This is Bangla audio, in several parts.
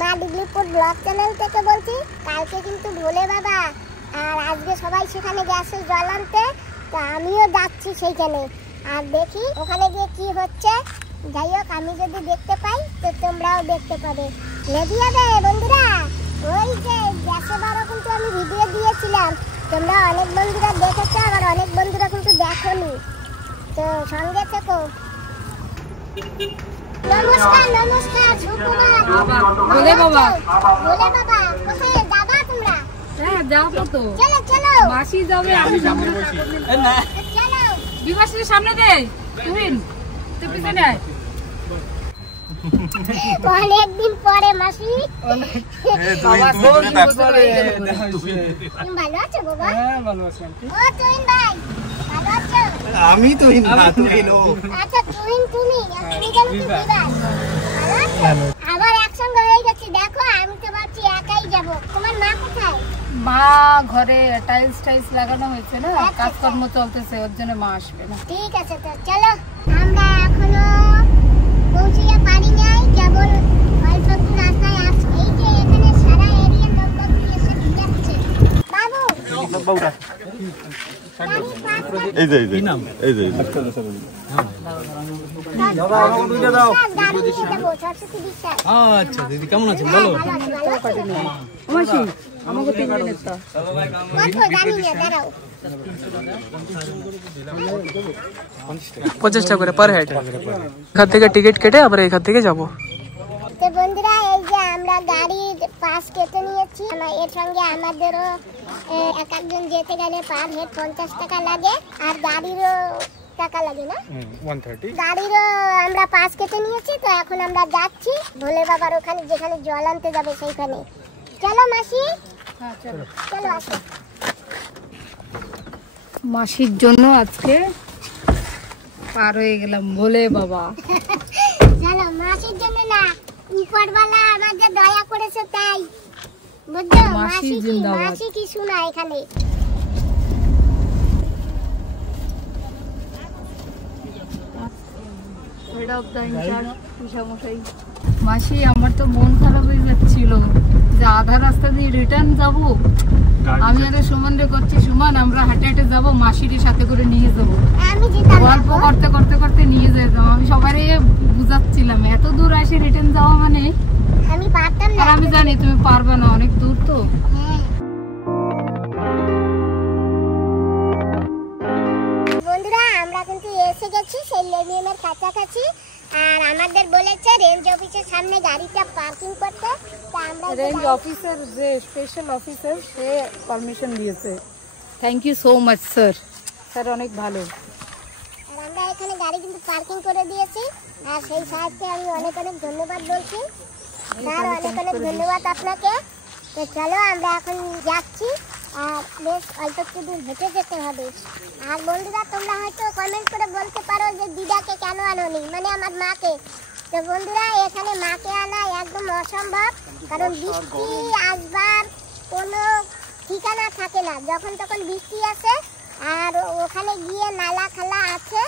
মা ডিগলিপুর ব্লগ চ্যানেল থেকে বলছি। কালকে কিন্তু ভোলে বাবা আর আজকে সবাই সেখানে গেছে জল আনতে, তো আমিও যাচ্ছি সেইখানে। আর দেখি ওখানে গিয়ে কি হচ্ছে। যাই হোক, আমি যদি দেখতে পাই তো তোমরাও দেখতে পাবে। লেগে যাবে বন্ধুরা। ওই যে গ্যাসে বড় কিন্তু আমি ভিডিও দিয়েছিলাম, তোমরা অনেক বন্ধুরা দেখেছো, আবার অনেক বন্ধুরা কিন্তু দেখোনি, তো সঙ্গে থেকো। নমস্কার নমস্কার, সুপ্রভাত। ভোলে বাবা, ভোলে বাবা কোথায় যাবা তোমরা? হ্যাঁ যাবো তো। চলো চলো, মাসি যাবে, আমি যাবো না। চলো বিবাসের সামনে দে, তুই পিছনে আয়। অনেকদিন পরে মাসি। বাবা তুমি ভালো আছো বাবা? হ্যাঁ ভালো আছি। ও তুহিন ভাই ভালো আছো? আমি তো না, তুমি নো। আচ্ছা তুহিন, তুমি তুমি কেন বিবাস ভালো আছো? আবার একসঙ্গে হয়ে গেছি। দেখো আমি তো ভাবছি একাই যাব। তোমার মা কোথায়? মা ঘরে টাইলস লাগানো হয়েছে না, কাজকর্ম চলতেছে, ওর জন্য মা আসবে না। ঠিক আছে, তো চলো। আমরা এখনো পৌঁছিয়ে পারি নাই, কেবল অল্প একটু রাস্তায় আছি। এই যে এখানে সারা এরিয়া লোকগুলো এসে যাচ্ছে। বাবু বাবুটা এই যে দাদা আমাকে দুইটা দাও। আচ্ছা দিদি কেমন আছেন বলো? মাসি আমাকে 3 দিনের তা। কত জানি না, দাঁড়াও। 50 টাকা করে পার হেড। এখান থেকে টিকিট কেটে আবার এখান থেকে যাবো। তো বন্ধুরা, এই যে আমরা গাড়ির পাস কেটে নিয়েছি। এর সঙ্গে আমাদেরও এক একজন যেতে গেলে পার হেড 50 টাকা লাগে, আর গাড়িরও টাকা লাগে না 130। গাড়িরও আমরা পাস কেটে নিয়েছি। তো এখন আমরা যাচ্ছি ভোলে বাবার ওখানে, যেখানে জল আনতে যাবে সেইখানে। চলো মাসি, হ্যাঁ চলো। চলো আসো। মাসির জন্য আজকে পার হয়ে গেলাম ভোলে বাবা। চলো, মাসির জন্য না, উপরওয়ালা আমাদের দয়া করেছে তাই, বুঝছো? মাসি জিন্দাবাদ। মাসি কি শোনা এখানে। মাসি আমার তো মন খারাপ হয়ে যাচ্ছিল যে আধা রাস্তা দিয়ে রিটার্ন যাব। আমি আরে সুমনরে করছি, সুমন আমরা হাঁটে হাঁটে যাবো, মাসির সাথে করে নিয়ে যাবো। আমি যেতাম গল্প করতে করতে করতে নিয়ে যেতাম। আমি সবারই বুঝাচ্ছিলাম এত দূর আসে রিটার্ন যাওয়া মানে, আমি পারতাম না। আর আমি জানি তুমি পারবে না, অনেক দূর তো। হ্যাঁ। বন্ধুরা, আমরা কিন্তু এসে গেছি সেই লেমিয়ামের কাছাকাছি। আর আমাদের বলেছে রেঞ্জ অফিসের সামনে গাড়িটা পার্কিং করতে। তো আমরা রেঞ্জ অফিসার যে স্পেশাল অফিসার, সে পারমিশন দিয়েছে। Thank you so much sir, sir অনেক ভালো। আর আমরা এখানে গাড়ি কিন্তু পার্কিং করে দিয়েছি। আর সেই সাহায্যে আমি অনেক অনেক ধন্যবাদ বলছি স্যার, অনেক অনেক ধন্যবাদ আপনাকে। তো চলো আমরা এখন যাচ্ছি, আর বেশ অল্প একটু দূর হেঁটে যেতে হবে। আর বন্ধুরা, তোমরা হয়তো কমেন্ট করে বলতে পারো যে দিদাকে কেন আনোনি, মানে আমার মাকে। তো বন্ধুরা, এখানে মাকে আনা একদম অসম্ভব, কারণ বৃষ্টি আসবার কোনো ঠিকানা থাকে না। যখন তখন বৃষ্টি আসে, আর ওখানে গিয়ে নালা খালা আছে,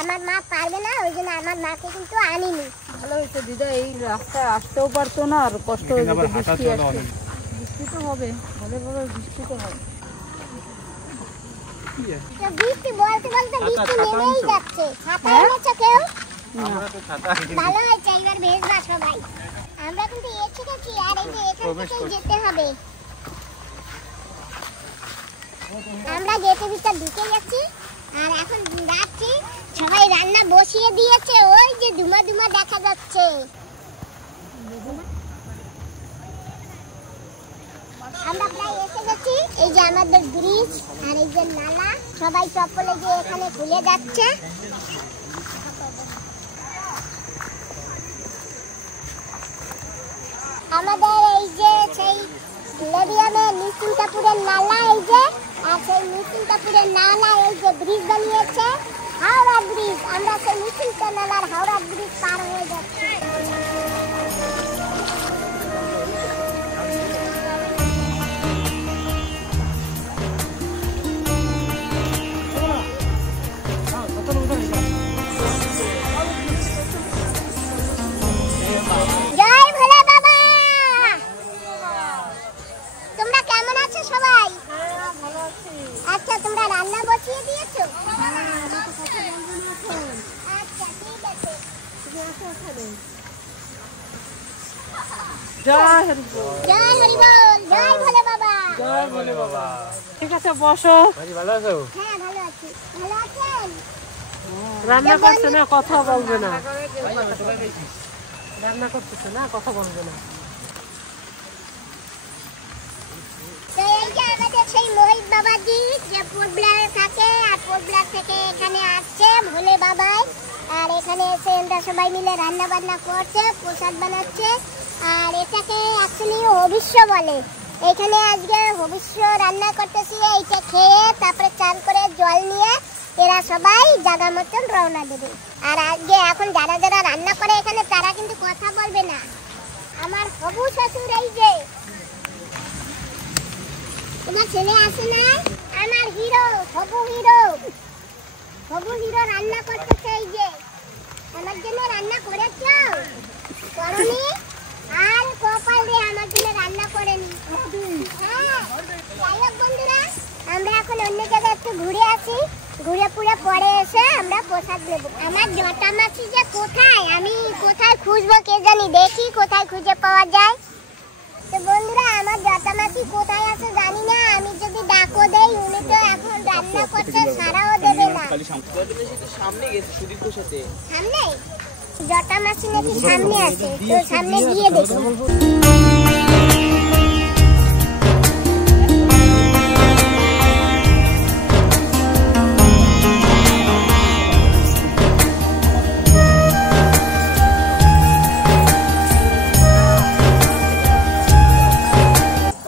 আমার মা পারবে না, ওই জন্য আমার মাকে কিন্তু আনিনি। ভালো হয়েছে দিদা, এই রাস্তায় আসতেও পারতো না, আর কষ্ট হয়ে যেত। বৃষ্টি আসছে, বৃষ্টি তো হবে, ভালো ভাবে বৃষ্টি তো হবে। তো বৃষ্টি বলতে বলতে বৃষ্টি নেমেই যাচ্ছে। ছাতা এনেছো কেউ? ভালো হয়েছে, এবার ভেজবা সবাই। আমরা কিন্তু এসে গেছি, আর এই যে এখান থেকে যেতে হবে। আমরা গেটের ভিতর ঢুকে গেছি, আর এখন যাচ্ছি। সবাই রান্না বসিয়ে দিয়েছে, ওই যে ধুমা ধুমা দেখা যাচ্ছে। আমরা প্রায় এসে গেছি। এই যে আমাদের ব্রিজ, আর এই যে নালা, সবাই চপ্পলে গিয়ে এখানে খুলে যাচ্ছে। আমাদের এই যে সেই লেডিয়ামে নিশ্চিন্তাপুরের নালা, এই যে, আর সেই নিশ্চিন্তাপুরের নালা এই যে ব্রিজ বানিয়েছে, হাওড়া ব্রিজ। আমরা সেই নিশ্চিন্তা নালার হাওড়া ব্রিজ পার হয়ে যাচ্ছি। জয় ভোলে বাবা। জয় হরি বল। জয় হরি বল, জয় ভোলে বাবা। জয় বলে বাবা। ঠিক আছে বসো। ভাজি ভালো আছো? হ্যাঁ ভালো আছি। ভালো আছেন? রান্না করছে না, কথা বলবে না। রান্না করতেছে না, কথা বলবে না। তো এই যে আমাদের সেই মোহিত বাবাজি যে পোর্টব্লেয়ারে থাকে, আর পোর্টব্লেয়ার থেকে এখানে আসছে ভোলে বাবাই, আর এখানে এসে আমরা সবাই মিলে রান্না বান্না করছে, প্রসাদ বানাচ্ছে। আর এটাকে অ্যাকচুয়ালি হবিষ্য বলে। এখানে আজকে হবিষ্য রান্না করতেছি, এইটা খেয়ে তারপরে চান করে জল নিয়ে এরা সবাই জায়গা মতন রওনা দেবে। আর আজকে এখন যারা যারা রান্না করে এখানে তারা কিন্তু কথা বলবে না। আমার হবু শ্বশুর এই যে তোমার ছেলে আছে না, আমার হিরো, হবু হিরো রান্না করতেছে। এই যে আমার জন্য রান্না করেছো করনি, আর কপাল রে আমার জন্য রান্না করেনি। হ্যাঁ যাই হোক বন্ধুরা, আমরা এখন অন্য জায়গায় একটু ঘুরে আসি, ঘুরে পুরে পরে এসে আমরা প্রসাদ নেব। আমার জটা মাছি যে কোথায়, আমি কোথায় খুঁজবো কে জানি, দেখি কোথায় খুঁজে পাওয়া যায়। তো বন্ধুরা, আমার জটা মাছি কোথায় আছে জানি না, আমি যদি ডাকও দেই উনি তো এখন রান্না করতে সারাও দেবে না। সামনে গেছে সুদীপ্তর সাথে। সামনে জটা মাছি নাকি সামনে আছে, তো সামনে গিয়ে দেখি।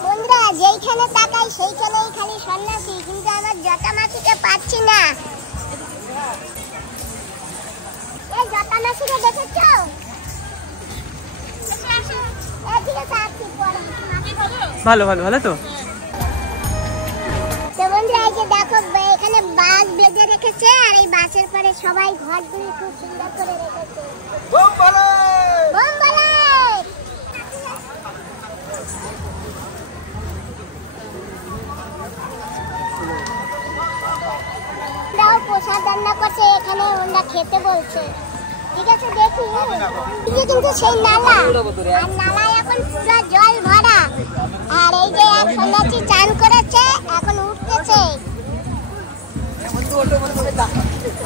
বন্ধুরা, যেইখানে তাকাই সেইখানেই খালি সন্ন্যাসী, কিন্তু আমার জটা মাছিকে পাচ্ছি না। এই জটা মাছিকে দেখেছো? ভালো ভালো ভালো তো। তো বন্ধুরা, এই যে দেখো এখানে বাস বেঁধে রেখেছে, আর এই বাসের পরে সবাই ঘরগুলি খুব সুন্দর করে রেখেছে। বোম বলে। বোম বলে। ওরাও প্রসাদ রান্না করছে, এখানে ওরা খেতে বলছে। ঠিক আছে দেখি। এই যে কিন্তু সেই নালা, আর নালায় এখন পুরো জল ভরা। আর এই যে এক সন্ন্যাসী চান করেছে, এখন উঠতেছে।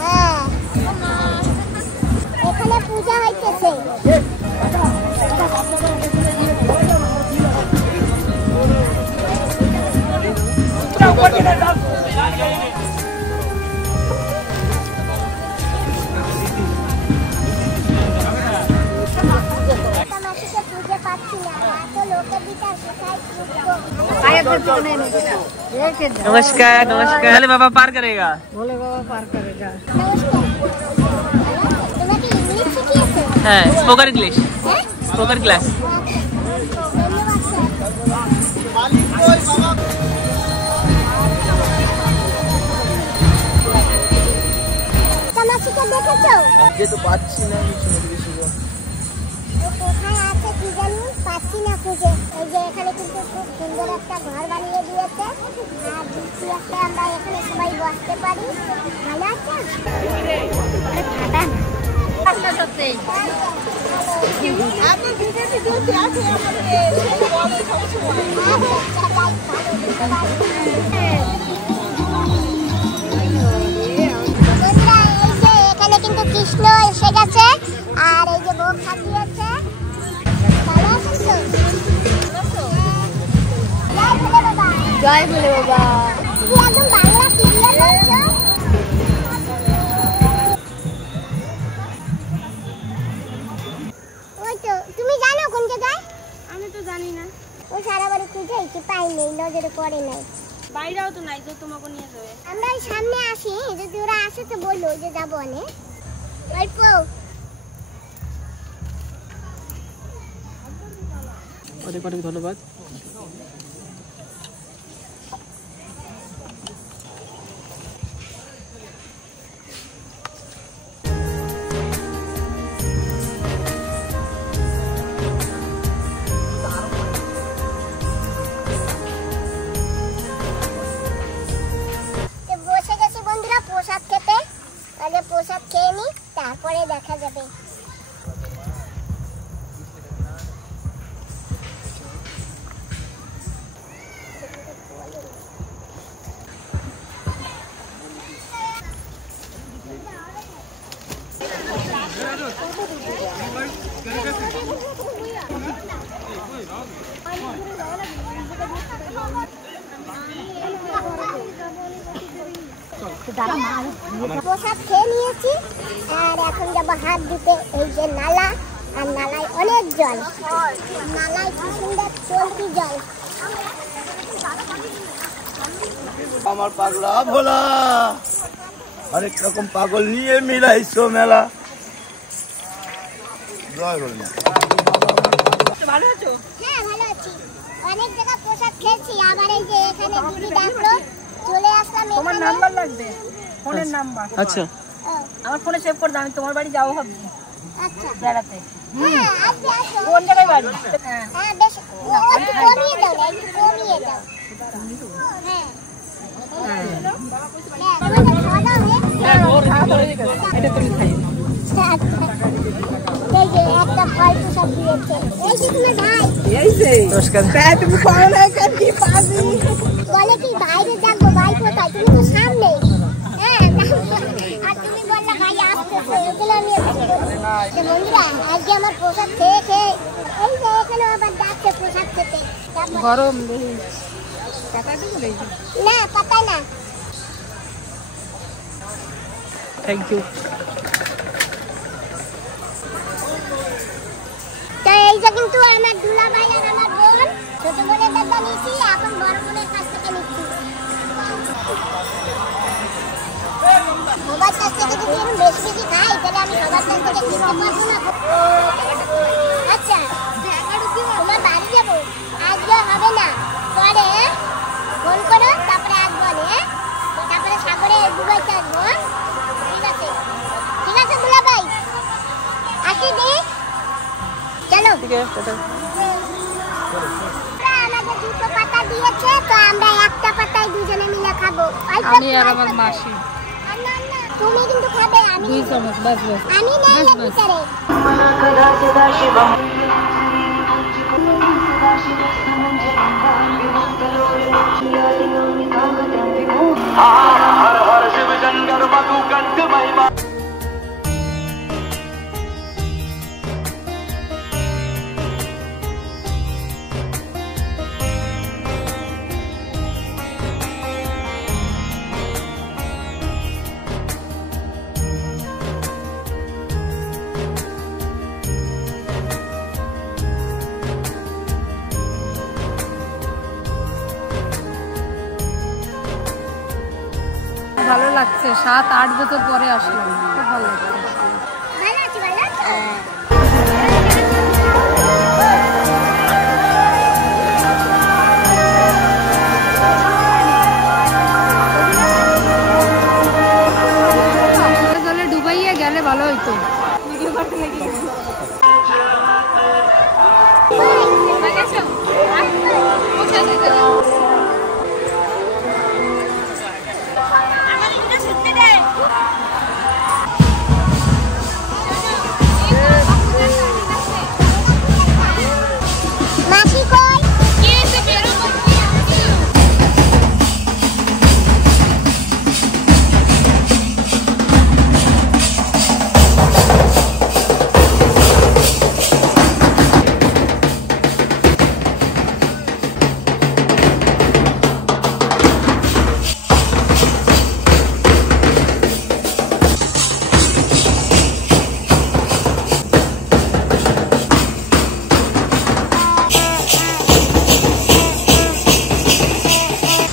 হ্যাঁ, এখানে পূজা হইতেছে। মাসিকে পুজো পাচ্ছি না, এত লোকের ভিতর কোথায় খুঁজবো? नमस्कार नमस्कार। भोले बाबा पार करेगा। ভোলে বাবা পার করে যা। নমস্কার। তোমাকে ইংলিশ শিখিয়েছে? হ্যাঁ, স্পোকেন ইংলিশ, হ্যাঁ? Spoken class. ধন্যবাদ স্যার। মাসিকে দেখেছো? আজকে তো পাচ্ছি না, ও কোথায় আছে কি জানি, পাচ্ছি না খুঁজে। এই যে এখানে কিন্তু খুব সুন্দর একটা ঘর বানিয়ে দিয়েছে, আর বৃষ্টি একটা আমরা এখানে সবাই বসতে পারি। ভালো আছে? ফাটা না। এখানে কিন্তু কৃষ্ণ এসে গেছে, আর এই যে ভোগ সাজিয়েছে। ভালো আছিস তো? জয় ভোলে বাবা। তুমি একদম বাংলা সিরিয়াল বলছো। ওই তো, তুমি জানো কোন জায়গায়? আমি তো জানি না, ওই সারা বাড়ি খুঁজে কি পাই নেই, নজরে পড়ে নাই। বাইরেও তো নাই, তো তোমাকে নিয়ে যাবে। আমরা ওই সামনে আসি, যদি ওরা আসে তো বললো যে যাবো অনেক অল্প। অনেক অনেক ধন্যবাদ। বসে গেছি বন্ধুরা প্রসাদ খেতে। আগে প্রসাদ খেয়ে নি, তারপরে দেখা যাবে। প্রসাদ খেয়ে নিয়েছি আর এখন যাবো হাত দিতে। এই যে নালা, আর নালায় অনেক জল, নালায় কি সুন্দর চলতি জল। আমার পাগলা ভোলা আরেক রকম পাগল নিয়ে মিলাইছো মেলা। জয় বল। ভালো আছো? হ্যাঁ ভালো আছি। অনেক জায়গা প্রসাদ খেয়েছি, আবার এই যে এখানে দিদি ডাকলো, চলে আসলাম। তোমার নাম্বার লাগবে, ফোনের নাম্বার। আচ্ছা, আমার ফোনে সেভ করে দাও, আমি তোমার বাড়ি যাবো ভাবছি আচ্ছা বেড়াতে। হ্যাঁ আসবে আসো। কোন জায়গায় বাড়ি? হ্যাঁ বেশ, একটু কমিয়ে দাও না, একটু কমিয়ে দাও। হ্যাঁ এটা তুমি খাই। এই যে একটা ফল প্রসাদ দিয়েছে, এই যে তোমার ভাই। এই যে তুমি করো না কেন? কি পাবি? বলে কি বাইরে যাবো, ভাই কোথায়? তুমি তো সামনে। হ্যাঁ আর তুমি বললে ভাই আসতেছে, এগুলো আমি বন্ধুরা আজকে আমার প্রসাদ খেয়ে খেয়ে এই যে এখানে আবার ডাকছে প্রসাদ খেতে। গরম না পাতা না। Thank you. তো এই যে কিন্তু আমার দুলা ভাই আর আমার বোন, ছোট বোনের দাদা নিচ্ছি, এখন বড় বোনের কাছ থেকে নিচ্ছি। সবার কাছ থেকে যদি আমি বেশি বেশি খাই তাহলে আমি সবার কাছ থেকে কিনতে পারবো না। আচ্ছা তোমার বাড়ি যাবো, আজকে হবে না, পরে ফোন করো, তারপরে আসবো, তারপরে সাগরে ডুবাইতে আসবো। ঠিক আছে ঠিক আছে দুলা ভাই, আসি দি। চলো আমাদের দুটো পাতা দিয়েছে, তো আমরা একটা পাতায় দুজনে মিলে খাবো। আমি আর আমার মাসি তুমি কিন্তু খাবে, আমি 2 চামচ বাস বাস। আমি নেই না ভিতরে। हर हर शिव शंकर मधु कंठ महिमा। ভালো লাগছে, 7-8 বছর পরে আসলাম, খুব ভালো লাগছে। ভালো আছি, ভালো আছো? জলে ডুবাইয়া গেলে ভালো হইতো। মাসি কই?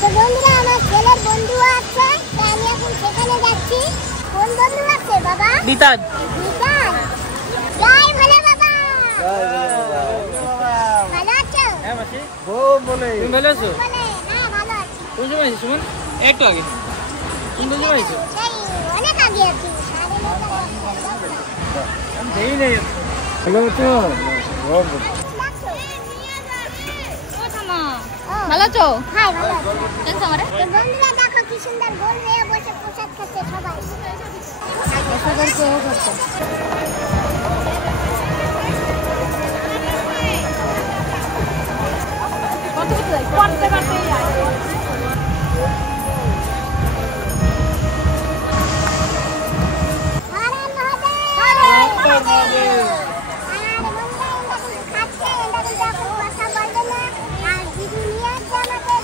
তো বন্ধুরা আমার ছেলের বন্ধু আছে, তো আমি এখন সেখানে যাচ্ছি। কোন বন্ধু আছে বাবা? বিতাজ। বিতাজ। জয় ভোলে বাবা। ভালো আছো? হ্যাঁ মাসি, বলে তুমি ভালো আছো? বলে হ্যাঁ ভালো আছি। কোন সময় আছিস সুমন? একটু আগে। কোন সময় আছিস? সেই অনেক আগে আছি, 9:30। দেই নেই। ভালো আছো? ভালো আছো? হ্যাঁ ভালো আছি। তো বন্ধুরা দেখো কি সুন্দর গোল হয়ে বসে প্রসাদ খাচ্ছে সবাই। হর হর মহাদেব। আর বন্ধুরা এটা কিন্তু খাচ্ছে, এটা কিন্তু এখন কথা বলবে না। আর দিদি নিয়ে আসছে আমাদের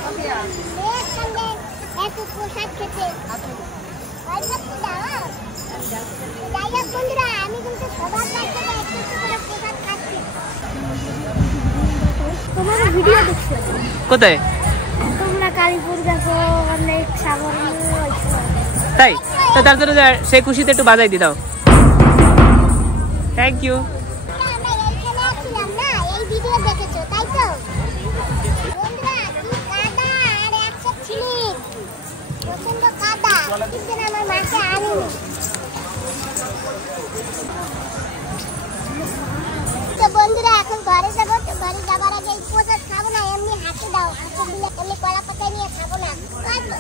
মেয়ের সঙ্গে একটু প্রসাদ খেতে। ভিডিও দেখছো কোথায়? তোমরা কালীপুর গেছো অনেক সাগর তাই তো তার জন্য সে খুশিতে একটু বাজাই দি দাও। Thank you. আমরা এইখানে আসছিলাম না, এই ভিডিও দেখেছো তাই তো? বন্ধুরা কি কাদা আর একশো ছিলিক প্রচন্ড কাদা, কিন্তু আমার মাকে আনিনি। তো বন্ধুরা এখন ঘরে যাবো, তো ঘরে যাবার আগে এই প্রসাদ খাবো না, এমনি হাতে দাও, হাতে দিলে এমনি কলা পাতায় নিয়ে খাবো না,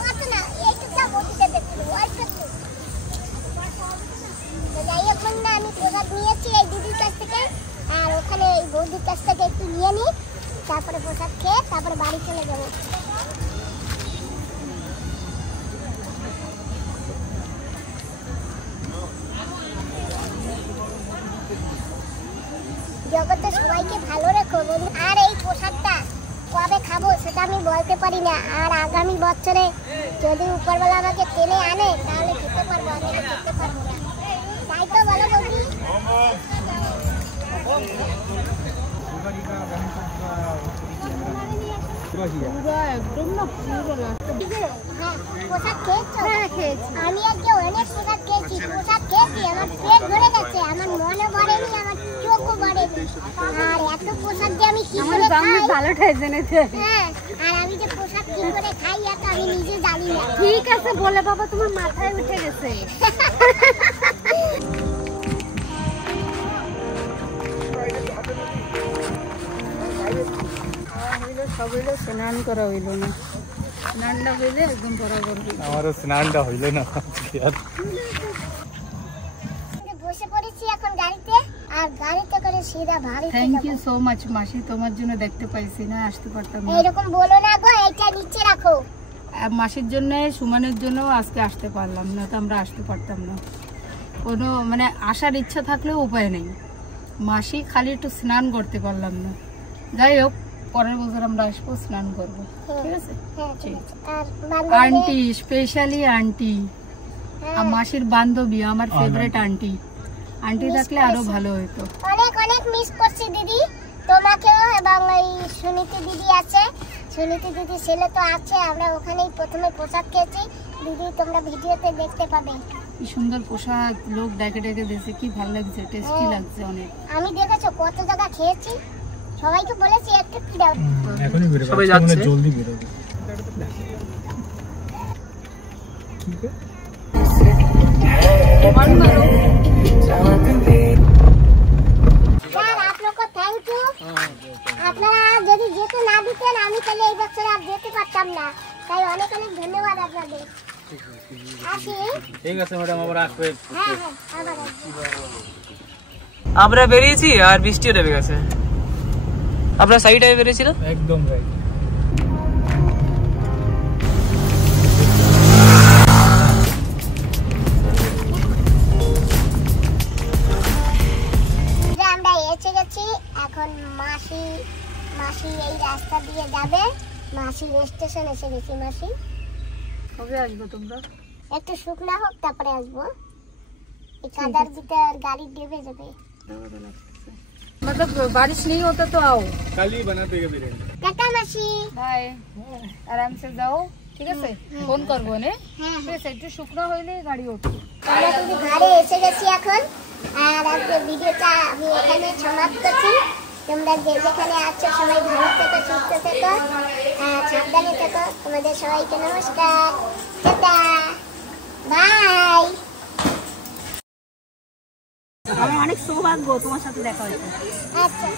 অত না এইটুকু দাও, বটিতে দেখছিল অল্প একটু। তো যাই হোক বন্ধুরা, আমি প্রসাদ নিয়েছি এই দিদির কাছ থেকে, আর ওখানে এই বৌদির কাছ থেকে একটু নিয়ে নিই, তারপরে প্রসাদ খেয়ে তারপরে বাড়ি চলে যাবো। জগতে সবাইকে ভালো রেখো বন্ধু। আর এই প্রসাদটা কবে খাবো সেটা আমি বলতে পারি না, আর আগামী বছরে যদি উপরবেলা আমাকে টেনে আনে তাহলে খেতে পারবো, আমি খেতে পারবো না, তাই তো বলো বন্ধু? একদম না পুরো হ্যাঁ, প্রসাদ খেয়েছো? হ্যাঁ খেয়েছি, আমি আজকে অনেক প্রসাদ খেয়েছি, প্রসাদ খেয়েছি, আমার পেট ভরে গেছে, আমার মনে ভরেনি, আমার চোখও ভরেনি, আর এত প্রসাদ যে আমি কি করে খাই, ভালো ঠাই জেনেছে। হ্যাঁ, আর আমি যে প্রসাদ কি করে খাই এটা আমি নিজে জানি না। ঠিক আছে বলে বাবা, তোমার মাথায় উঠে গেছে। সবাইলে স্নান করা হইল না, স্নানটা হইলে একদম বরাবর। আমারও স্নানটা হইল না আজকে আর। বসে পড়েছি এখন গাড়িতে, আর গাড়িতে করে সিধা ভারী। থ্যাংক ইউ সো মাচ মাসি, তোমার জন্য দেখতে পাইছি না, আসতে পারতাম না। এইরকম বলো না গো, এটা নিচে রাখো। মাসির জন্য সুমনের জন্য আজকে আসতে পারলাম না, তো আমরা আসতে পারতাম না, কোনো মানে আসার ইচ্ছা থাকলেও উপায় নেই। মাসি খালি একটু স্নান করতে পারলাম না, যাই হোক পরের বছর আমরা আসবো, স্নান করবো, ঠিক আছে? হ্যাঁ ঠিক আছে। আর আন্টি স্পেশালি আন্টি, আর মাসির বান্ধবী আমার ফেভারিট আন্টি, আন্টি থাকলে আরো ভালো হতো। অনেক অনেক মিস করছি দিদি তোমাকেও, এবং এই সুনীতি দিদি আছে, সুনীতি দিদি ছেলে তো আছে, আমরা ওখানেই প্রথমে প্রসাদ খেয়েছি, দিদি তোমরা ভিডিওতে দেখতে পাবে। কি সুন্দর পোশাক, লোক ডেকে ডেকে দিয়েছে, কি ভালো লাগছে, টেস্টি লাগছে অনেক। আমি দেখেছো কত জায়গা খেয়েছি, সবাইকে বলেছি একটু কি দাও। এখনই বেরোবে, সবাই যাচ্ছে। জলদি বেরোবে। স্যার আপনাকে থ্যাংক ইউ, আপনারা যদি যেতে না দিতেন আমি তাহলে এই বছর আর যেতে পারতাম না, তাই অনেক অনেক ধন্যবাদ আপনাদের। আসি। ঠিক আছে ম্যাডাম, আবার আসবে। হ্যাঁ হ্যাঁ আবার আসি। আমরা বেরিয়েছি আর বৃষ্টিও নেমে গেছে। আপনার সাইডে বেরিয়েছিল? একদম রাইট। আমরা এসে গেছি, এখন মাসি এই রাস্তা দিয়ে যাবে, মাসি স্টেশন এসে গেছি। মাসি কবে আসবো তোমরা? একটু শুকনা হোক তারপরে আসবো, এই কাদার ভিতর গাড়ি ডুবে যাবে। मतलब बारिश नहीं होता तो आओ, कल ही बनाते हैं बिरयानी। টাটা মাসি। बाय, आराम से जाओ, ঠিক আছে? ফোন করবো নে, হ্যাঁ ঠিক আছে? একটু শুকনো হইলে গাড়ি উঠবে। আমরা কিন্তু ঘরে এসে গেছি এখন, আর আজকে ভিডিওটা আমি এখানে সমাপ্ত করছি। তোমরা যে যেখানে আছো সবাই ভালো থেকো, সুস্থ থেকো, সাবধানে থেকো। তোমাদের সবাইকে নমস্কার, টাটা, বাই। আমার অনেক সৌভাগ্য তোমার সাথে দেখা হয়েছে। আচ্ছা।